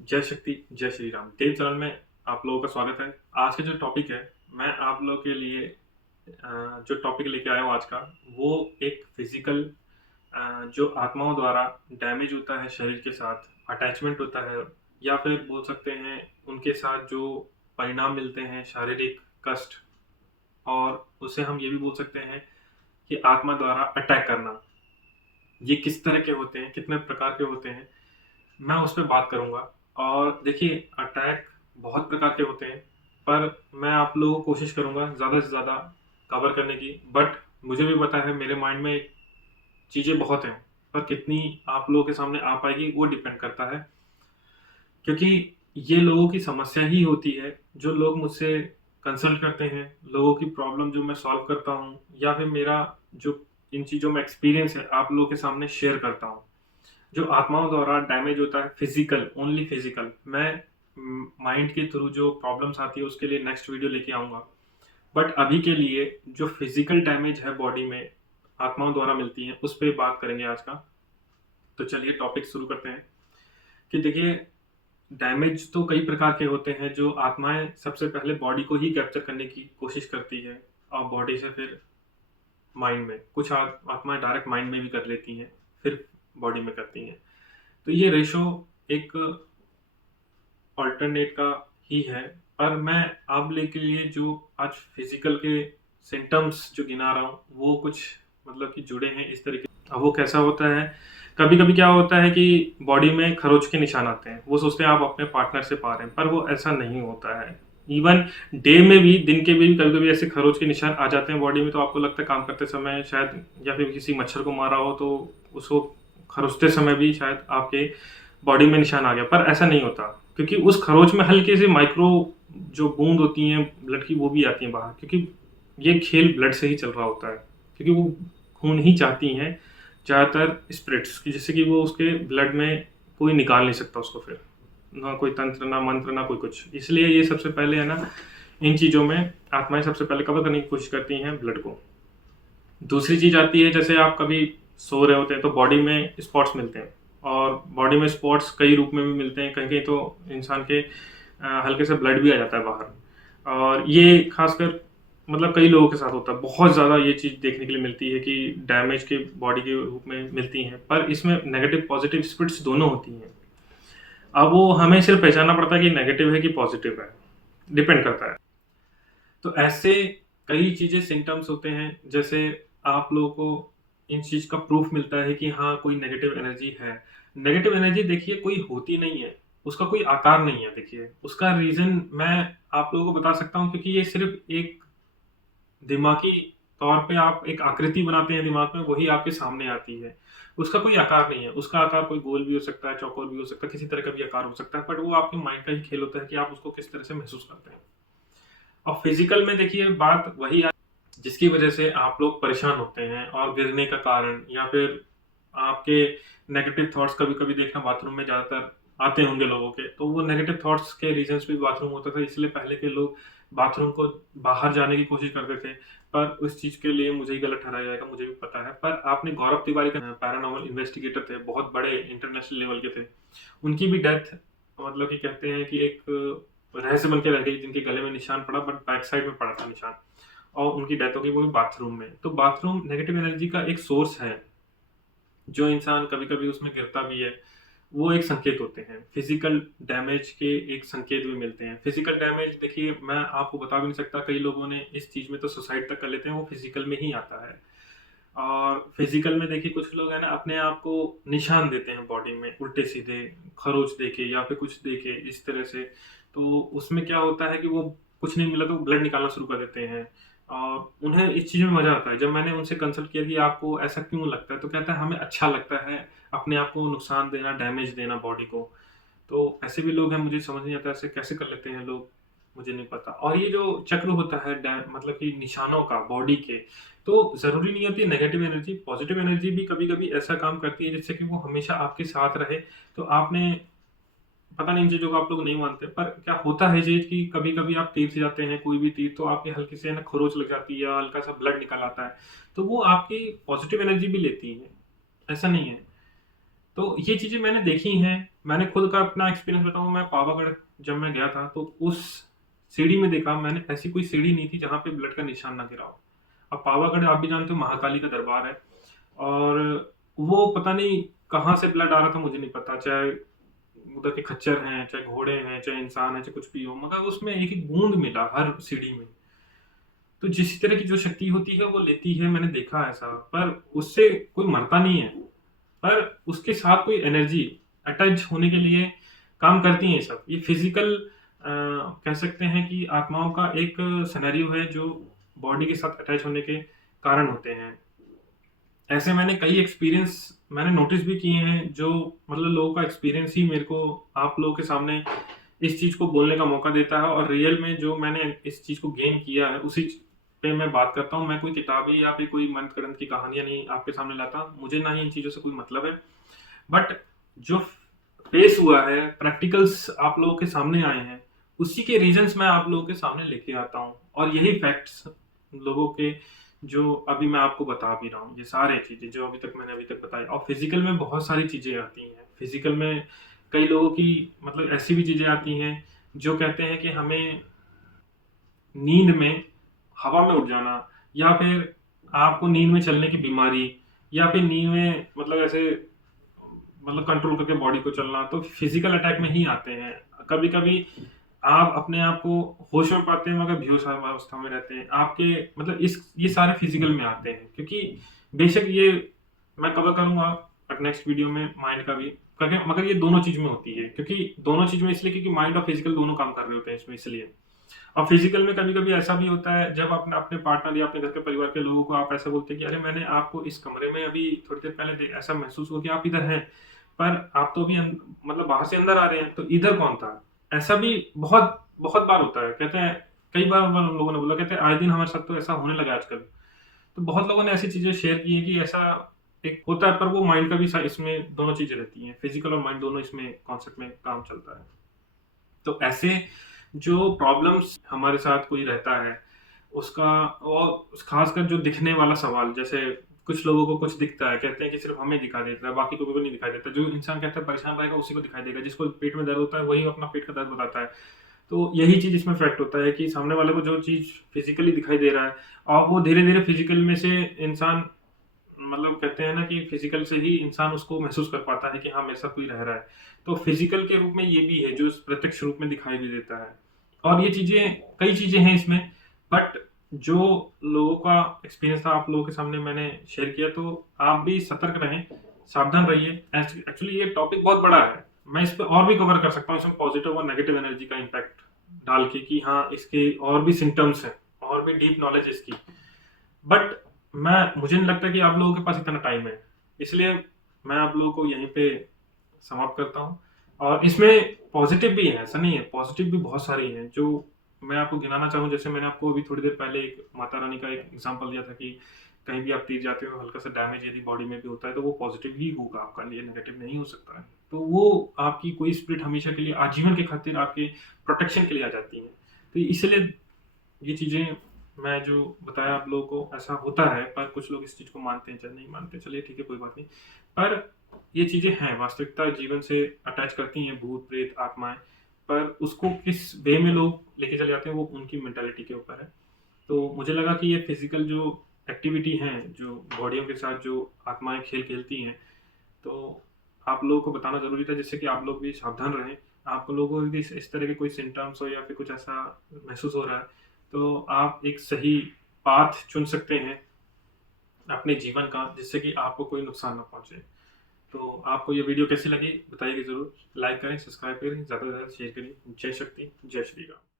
जय शक्ति, जय श्री राम। देव चरण में आप लोगों का स्वागत है। आज का जो टॉपिक है, मैं आप लोगों के लिए जो टॉपिक लेके आया हूँ आज का, वो एक फिज़िकल जो आत्माओं द्वारा डैमेज होता है शरीर के साथ, अटैचमेंट होता है या फिर बोल सकते हैं उनके साथ जो परिणाम मिलते हैं शारीरिक कष्ट, और उसे हम ये भी बोल सकते हैं कि आत्मा द्वारा अटैक करना। ये किस तरह के होते हैं, कितने प्रकार के होते हैं, मैं उस पे बात करूँगा। और देखिए, अटैक बहुत प्रकार के होते हैं, पर मैं आप लोगों को कोशिश करूँगा ज़्यादा से ज़्यादा कवर करने की। बट मुझे भी पता है मेरे माइंड में चीज़ें बहुत हैं, पर कितनी आप लोगों के सामने आ पाएगी वो डिपेंड करता है। क्योंकि ये लोगों की समस्या ही होती है, जो लोग मुझसे कंसल्ट करते हैं, लोगों की प्रॉब्लम जो मैं सॉल्व करता हूँ या फिर मेरा जो इन चीज़ों में एक्सपीरियंस है आप लोगों के सामने शेयर करता हूँ। जो आत्माओं द्वारा डैमेज होता है फिजिकल, ओनली फिजिकल, मैं माइंड के थ्रू जो प्रॉब्लम्स आती है उसके लिए नेक्स्ट वीडियो लेके आऊँगा। बट अभी के लिए जो फिजिकल डैमेज है बॉडी में आत्माओं द्वारा मिलती है उस पे बात करेंगे आज का। तो चलिए टॉपिक शुरू करते हैं। कि देखिए, डैमेज तो कई प्रकार के होते हैं। जो आत्माएं सबसे पहले बॉडी को ही कैप्चर करने की कोशिश करती है, और बॉडी से फिर माइंड में, कुछ आत्माएं डायरेक्ट माइंड में भी कर लेती हैं, फिर बॉडी में करती हैं। तो ये रेशो एक अल्टरनेट का ही है। पर मैं आप लोग के लिए जो आज फिजिकल के सिम्टम्स जो गिना रहा हूँ वो कुछ मतलब कि जुड़े हैं इस तरीके। अब वो कैसा होता है, कभी कभी क्या होता है कि बॉडी में खरोच के निशान आते हैं, वो सोचते हैं आप अपने पार्टनर से पा रहे हैं, पर वो ऐसा नहीं होता है। इवन डे में भी, दिन के भी कभी कभी ऐसे खरोच के निशान आ जाते हैं बॉडी में, तो आपको लगता है काम करते समय शायद, या फिर किसी मच्छर को मारा हो तो उसको खरोचते समय भी शायद आपके बॉडी में निशान आ गया, पर ऐसा नहीं होता। क्योंकि उस खरोच में हल्के से माइक्रो जो बूंद होती हैं ब्लड की वो भी आती हैं बाहर, क्योंकि ये खेल ब्लड से ही चल रहा होता है। क्योंकि वो खून ही चाहती हैं ज़्यादातर स्पिरिट्स की, जिससे कि वो उसके ब्लड में कोई निकाल नहीं सकता उसको, फिर ना कोई तंत्र, ना मंत्र, ना कोई कुछ। इसलिए ये सबसे पहले है ना, इन चीज़ों में आत्माएं सबसे पहले कवर करने की कोशिश करती हैं ब्लड को। दूसरी चीज़ आती है, जैसे आप कभी सो रहे होते हैं तो बॉडी में स्पॉट्स मिलते हैं, और बॉडी में स्पॉट्स कई रूप में भी मिलते हैं। कहीं कहीं तो इंसान के हल्के से ब्लड भी आ जाता है बाहर, और ये खासकर मतलब कई लोगों के साथ होता है। बहुत ज़्यादा ये चीज़ देखने के लिए मिलती है कि डैमेज के बॉडी के रूप में मिलती हैं, पर इसमें नेगेटिव पॉजिटिव स्पिरिट्स दोनों होती हैं। अब वो हमें सिर्फ पहचानना पड़ता है कि नेगेटिव है कि पॉजिटिव है, डिपेंड करता है। तो ऐसे कई चीज़ें सिम्टम्स होते हैं, जैसे आप लोगों को इन चीज़ का प्रूफ मिलता है कि हाँ, कोई नेगेटिव एनर्जी है। नेगेटिव एनर्जी देखिए कोई होती नहीं है, उसका कोई आकार नहीं है। देखिए, उसका रीज़न मैं आप लोगों को बता सकता हूँ, क्योंकि ये सिर्फ एक दिमागी तौर पे आप एक आकृति बनाते हैं दिमाग में, वही आपके सामने आती है। उसका कोई आकार नहीं है, उसका आकार कोई गोल भी हो सकता है, चौकोर भी हो सकता है, किसी तरह का भी आकार हो सकता है, बट वो आपके माइंड का ही खेल होता है कि आप उसको किस तरह से महसूस करते हैं। और फिजिकल में देखिए बात वही आ, जिसकी वजह से आप लोग परेशान होते हैं, और गिरने का कारण या फिर आपके नेगेटिव थॉट्स, कभी कभी देखना बाथरूम में ज़्यादातर आते होंगे लोगों के, तो वो नेगेटिव थॉट्स के रीजंस भी बाथरूम होता था। इसलिए पहले के लोग बाथरूम को बाहर जाने की कोशिश करते थे। पर उस चीज़ के लिए मुझे ही गलत ठहराया जाएगा, मुझे भी पता है। पर आपने गौरव तिवारी का, पैरानॉर्मल इन्वेस्टिगेटर थे, बहुत बड़े इंटरनेशनल लेवल के थे, उनकी भी डेथ मतलब कि कहते हैं कि एक रहस्य बन के रह गई। जिनके गले में निशान पड़ा, बट बैक साइड में पड़ा था निशान, और उनकी डेथ हो गई, वो भी बाथरूम में। तो बाथरूम नेगेटिव एनर्जी का एक सोर्स है। जो इंसान कभी कभी उसमें गिरता भी है, वो एक संकेत होते हैं। फिजिकल डैमेज के एक संकेत भी मिलते हैं। फिजिकल डैमेज देखिए, मैं आपको बता भी नहीं सकता, कई लोगों ने इस चीज़ में तो सुसाइड तक कर लेते हैं, वो फिजिकल में ही आता है। और फिजिकल में देखिए कुछ लोग है ना, अपने आप को निशान देते हैं बॉडी में, उल्टे सीधे खरोच देके या फिर कुछ देके इस तरह से। तो उसमें क्या होता है कि वो कुछ नहीं मिला तो ब्लड निकालना शुरू कर देते हैं, और उन्हें इस चीज़ में मज़ा आता है। जब मैंने उनसे कंसल्ट किया कि आपको ऐसा क्यों लगता है, तो कहता है हमें अच्छा लगता है अपने आप को नुकसान देना, डैमेज देना बॉडी को। तो ऐसे भी लोग हैं, मुझे समझ नहीं आता ऐसे कैसे कर लेते हैं लोग, मुझे नहीं पता। और ये जो चक्र होता है मतलब कि निशानों का बॉडी के, तो ज़रूरी नहीं होती नेगेटिव एनर्जी, पॉजिटिव एनर्जी भी कभी-कभी ऐसा काम करती है जिससे कि वो हमेशा आपके साथ रहे। तो आपने, पता नहीं इन चीज़ों को आप लोग नहीं मानते, पर क्या होता है ये कि कभी-कभी आप तीर्थ जाते हैं, कोई भी तीर्थ, तो आपके हल्की से है ना खरोंच लग जाती है या हल्का-सा ब्लड निकल आता है, तो वो आपकी पॉजिटिव एनर्जी भी लेती है, ऐसा नहीं है। तो ये चीज़ें मैंने देखी हैं, मैंने खुद का अपना एक्सपीरियंस बताऊँ, मैं पावागढ़ जब मैं गया था तो उस सीढ़ी में देखा मैंने, ऐसी कोई सीढ़ी नहीं थी जहाँ पे ब्लड का निशान ना गिरा हो। अब पावागढ़ आप भी जानते हो महाकाली का दरबार है, और वो पता नहीं कहाँ से ब्लड आ रहा था मुझे नहीं पता, चाहे उधर के खच्चर हैं, चाहे घोड़े हैं, चाहे इंसान है, चाहे कुछ भी हो, मगर उसमें एक एक बूंद मिला हर सीढ़ी में। तो जिस तरह की जो शक्ति होती है वो लेती है, मैंने देखा ऐसा, पर उससे कोई मरता नहीं है, पर उसके साथ कोई एनर्जी अटैच होने के लिए काम करती है। ये सब ये फिजिकल कह सकते हैं कि आत्माओं का एक सिनेरियो है जो बॉडी के साथ अटैच होने के कारण होते हैं। ऐसे मैंने कई एक्सपीरियंस मैंने नोटिस भी किए हैं, जो मतलब लोगों का एक्सपीरियंस ही मेरे को आप लोगों के सामने इस चीज को बोलने का मौका देता है, और रियल में जो मैंने इस चीज को गेन किया है उसी पे मैं बात करता हूँ। मैं कोई किताबी या फिर कोई मंत्र ग्रंथ की कहानियां नहीं आपके सामने लाता, मुझे ना ही इन चीजों से कोई मतलब है। बट जो फेस हुआ है, प्रैक्टिकल्स आप लोगों के सामने आए हैं, उसी के रीजंस मैं आप लोगों के सामने लेके आता हूँ, और यही फैक्ट्स लोगों के जो अभी मैं आपको बता भी रहा हूँ, ये सारे चीजें जो मैंने अभी तक बताई। और फिजिकल में बहुत सारी चीजें आती हैं। फिजिकल में कई लोगों की मतलब ऐसी भी चीजें आती हैं जो कहते हैं कि हमें नींद में हवा में उड़ जाना, या फिर आपको नींद में चलने की बीमारी, या फिर नींद में मतलब ऐसे मतलब कंट्रोल करके बॉडी को चलना, तो फिजिकल अटैक में ही आते हैं। कभी कभी आप अपने आप को होश में पाते हैं मगर बेहोश अवस्था में रहते हैं, आपके मतलब इस ये सारे फिजिकल में आते हैं, क्योंकि बेशक ये मैं कवर करूंगा नेक्स्ट वीडियो में माइंड का भी मगर ये दोनों चीज में होती है, क्योंकि दोनों चीज में इसलिए क्योंकि माइंड और फिजिकल दोनों काम कर रहे होते हैं इसमें, इसलिए। और फिजिकल में कभी कभी ऐसा भी होता है जब अपने अपने पार्टनर या अपने घर के परिवार के लोगों को आप ऐसा बोलते हैं कि अरे मैंने आपको इस कमरे में अभी थोड़ी देर पहले ऐसा महसूस हुआ कि आप इधर हैं, पर आप तो अभी मतलब बाहर से अंदर आ रहे हैं, तो इधर कौन था। ऐसा भी बहुत बहुत बार होता है, कहते हैं कई बार हम लोगों ने बोला, कहते हैं आए दिन हमारे साथ तो ऐसा होने लगा आजकल। तो बहुत लोगों ने ऐसी चीजें शेयर की है कि ऐसा एक होता है, पर वो माइंड का भी इसमें दोनों चीजें रहती हैं, फिजिकल और माइंड दोनों इसमें कॉन्सेप्ट में काम चलता है। तो ऐसे जो प्रॉब्लम्स हमारे साथ कोई रहता है उसका, और खासकर जो दिखने वाला सवाल, जैसे कुछ लोगों को कुछ दिखता है, कहते हैं कि सिर्फ हमें दिखा देता है, बाकी को नहीं दिखाई देता। जो इंसान कहता है परेशान रहेगा उसी को दिखाई देगा, जिसको पेट में दर्द होता है वही अपना पेट का दर्द बताता है। तो यही चीज इसमें फैक्ट होता है कि सामने वाले को जो चीज फिजिकली दिखाई दे रहा है, और वो धीरे धीरे फिजिकल में से इंसान मतलब कहते हैं ना कि फिजिकल से ही इंसान उसको महसूस कर पाता है कि हाँ मेरे साथ कोई रह रहा है। तो फिजिकल के रूप में ये भी है जो प्रत्यक्ष रूप में दिखाई भी देता है। और ये चीजें कई चीजें हैं इसमें, बट जो लोगों का एक्सपीरियंस था आप लोगों के सामने मैंने शेयर किया, तो आप भी सतर्क रहें, सावधान रहिए। एक्चुअली ये टॉपिक बहुत बड़ा है, मैं इस पर और भी कवर कर सकता हूँ, इसमें पॉजिटिव और नेगेटिव एनर्जी का इम्पैक्ट डाल के कि हाँ इसके और भी सिम्टम्स हैं, और भी डीप नॉलेज इसकी। बट मुझे नहीं लगता कि आप लोगों के पास इतना टाइम है, इसलिए मैं आप लोगों को यहीं पे समाप्त करता हूँ। और इसमें पॉजिटिव भी है, ऐसा नहीं है, पॉजिटिव भी बहुत सारी हैं जो मैं आपको गिनाना चाहूँ। जैसे मैंने आपको अभी थोड़ी देर पहले एक माता रानी का एक एग्जांपल दिया था कि कहीं भी आप तीर जाते हो, हल्का सा डैमेज यदि बॉडी में भी होता है तो वो पॉजिटिव ही होगा आपका लिए, नेगेटिव नहीं हो सकता है। तो वो आपकी कोई स्पिरिट हमेशा के लिए आजीवन के खातिर आपके प्रोटेक्शन के लिए आ जाती है। तो इसलिए ये चीजें मैं जो बताया आप लोगों को ऐसा होता है, पर कुछ लोग इस चीज को मानते हैं चाहे नहीं मानते, चलिए ठीक है कोई बात नहीं। पर ये चीजें हैं, वास्तविकता जीवन से अटैच करती हैं भूत प्रेत आत्माएं, पर उसको किस वे में लोग लेके चले जाते हैं वो उनकी मेंटालिटी के ऊपर है। तो मुझे लगा कि ये फिजिकल जो एक्टिविटी हैं, जो बॉडियों के साथ जो आत्माएं खेल खेलती हैं, तो आप लोगों को बताना जरूरी था, जिससे कि आप लोग भी सावधान रहें। आप लोगों को भी इस तरह के कोई सिम्टम्स हो या फिर कुछ ऐसा महसूस हो रहा है, तो आप एक सही पाथ चुन सकते हैं अपने जीवन का, जिससे कि आपको कोई नुकसान ना पहुंचे। तो आपको ये वीडियो कैसी लगी बताइए जरूर, लाइक करें, सब्सक्राइब करें, ज़्यादा से ज़्यादा शेयर करें। जय शक्ति, जय श्री राम।